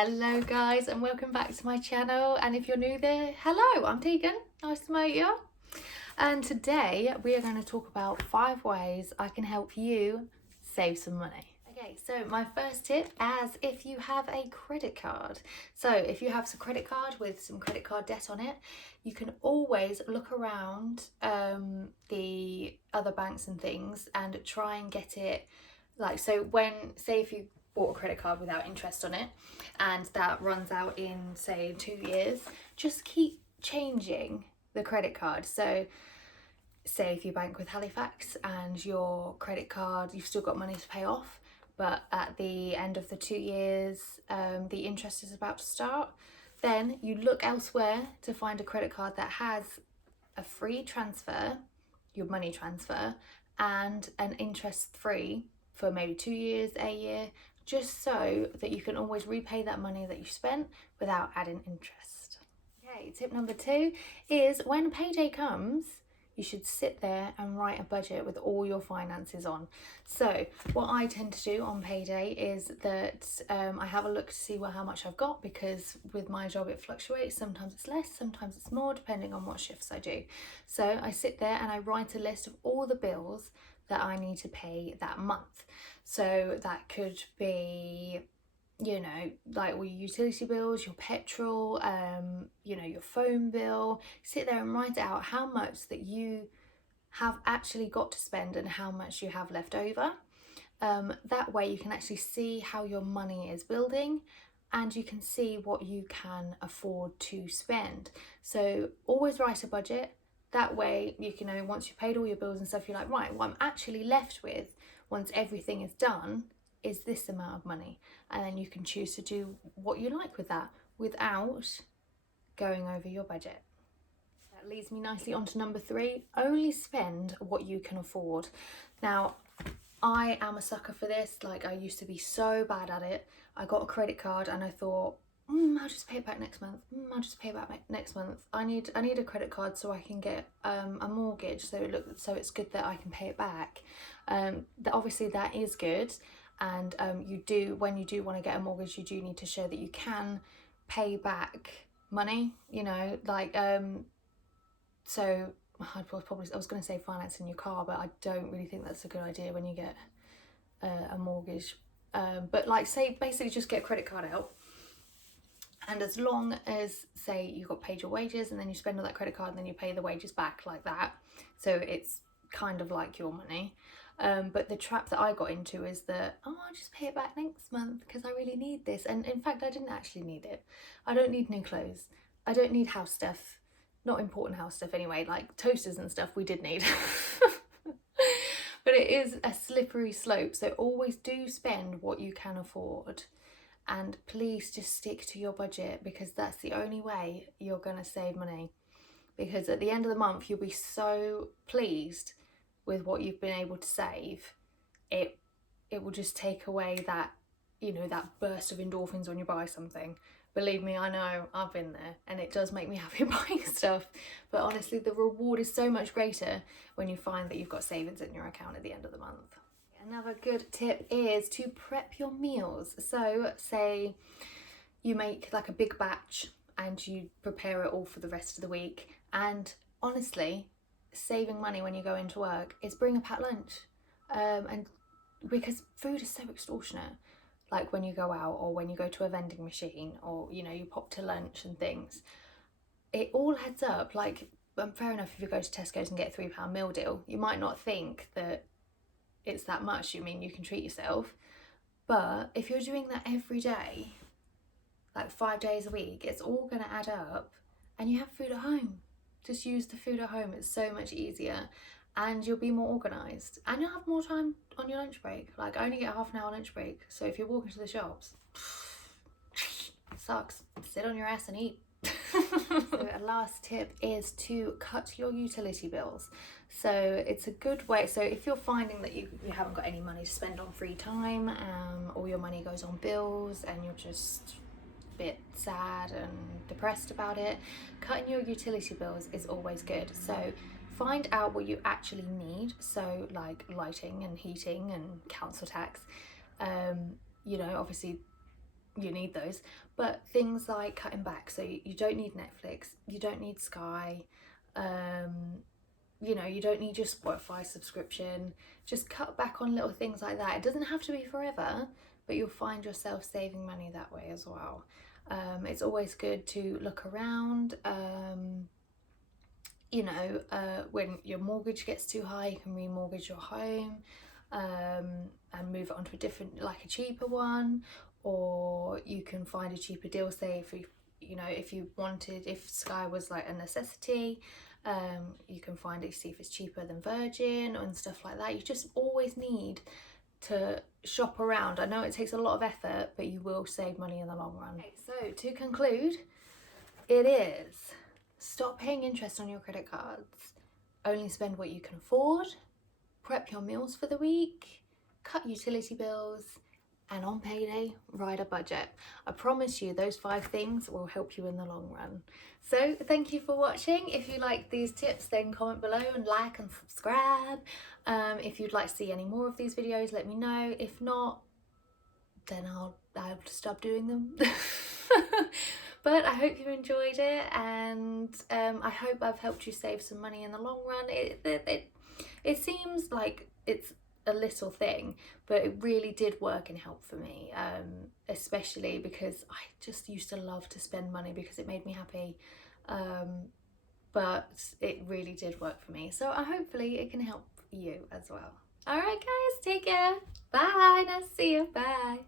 Hello guys and welcome back to my channel, and if you're new there, hello, I'm Tegan, nice to meet you. And today we are going to talk about 5 ways I can help you save some money. Okay, so my first tip, as if you have a credit card. So if you have some credit card with some credit card debt on it, you can always look around the other banks and things and try and get it, like, so when, say if you bought a credit card without interest on it and that runs out in say 2 years, just keep changing the credit card. So say if you bank with Halifax and your credit card, you've still got money to pay off, but at the end of the 2 years the interest is about to start, then you look elsewhere to find a credit card that has a free transfer, your money transfer, and an interest free for maybe 2 years, a year, just so that you can always repay that money that you spent without adding interest. Okay, tip number 2 is when payday comes, you should sit there and write a budget with all your finances on. So what I tend to do on payday is that I have a look to see how much I've got, because with my job it fluctuates. Sometimes it's less, sometimes it's more, depending on what shifts I do. So I sit there and I write a list of all the bills that I need to pay that month. So that could be, you know, like all your utility bills, your petrol, you know, your phone bill. Sit there and write out how much that you have actually got to spend and how much you have left over. That way you can actually see how your money is building and you can see what you can afford to spend. So always write a budget. That way you can know, once you've paid all your bills and stuff, you're like, right, what I'm actually left with once everything is done is this amount of money, and then you can choose to do what you like with that without going over your budget. That leads me nicely on to number 3, only spend what you can afford. Now, I am a sucker for this. Like, I used to be so bad at it. I got a credit card and I thought, I'll just pay it back next month. I'll just pay it back next month. I need a credit card so I can get a mortgage. So it's good that I can pay it back. Obviously that is good, and you do, when you do want to get a mortgage, you do need to show that you can pay back money. You know, like so I was going to say financing your car, but I don't really think that's a good idea when you get a mortgage. But like, say basically just get a credit card out. And as long as, say, you got paid your wages and then you spend on that credit card and then you pay the wages back like that, so it's kind of like your money. But the trap that I got into is that, I'll just pay it back next month because I really need this. And in fact, I didn't actually need it. I don't need new clothes. I don't need house stuff. Not important house stuff anyway, like toasters and stuff we did need. But it is a slippery slope. So always do spend what you can afford. And please just stick to your budget, because that's the only way you're going to save money. Because at the end of the month, you'll be so pleased with what you've been able to save. It will just take away that, you know, that burst of endorphins when you buy something. Believe me, I know, I've been there, and it does make me happy buying stuff. But honestly, the reward is so much greater when you find that you've got savings in your account at the end of the month. Another good tip is to prep your meals. So say you make like a big batch and you prepare it all for the rest of the week. And honestly, saving money when you go into work is bring a packed lunch. And because food is so extortionate, like when you go out or when you go to a vending machine or, you know, you pop to lunch and things, it all adds up. Like, fair enough, if you go to Tesco's and get a £3 meal deal, you might not think that it's that much. You mean you can treat yourself, but if you're doing that every day, like 5 days a week, it's all going to add up, and you have food at home. Just use the food at home. It's so much easier, and you'll be more organised, and you'll have more time on your lunch break. Like, I only get half an hour lunch break, so if you're walking to the shops, it sucks. Sit on your ass and eat. So a last tip is to cut your utility bills. So it's a good way. So if you're finding that you haven't got any money to spend on free time, all your money goes on bills and you're just a bit sad and depressed about it, cutting your utility bills is always good. So find out what you actually need. So like lighting and heating and council tax, you know, obviously you need those, but things like cutting back. So you don't need Netflix, you don't need Sky, you know, you don't need your Spotify subscription. Just cut back on little things like that. It doesn't have to be forever, but you'll find yourself saving money that way as well. It's always good to look around. You know, when your mortgage gets too high, you can remortgage your home, and move it onto a different, like a cheaper one, or you can find a cheaper deal. Say if you know, if you wanted, if Sky was like a necessity, you can find it, see if it's cheaper than Virgin and stuff like that. You just always need to shop around. I know it takes a lot of effort, but you will save money in the long run. Okay, so to conclude, it is: stop paying interest on your credit cards, only spend what you can afford, prep your meals for the week, cut utility bills, and on payday, ride a budget. I promise you those 5 things will help you in the long run. So thank you for watching. If you like these tips, then comment below and like and subscribe. If you'd like to see any more of these videos, let me know. If not, then I'll stop doing them. But I hope you enjoyed it, and I hope I've helped you save some money in the long run. It seems like it's a little thing, but it really did work and help for me, especially because I just used to love to spend money because it made me happy, but it really did work for me. So hopefully it can help you as well. All right guys, take care. Bye. Nice to see you. Bye.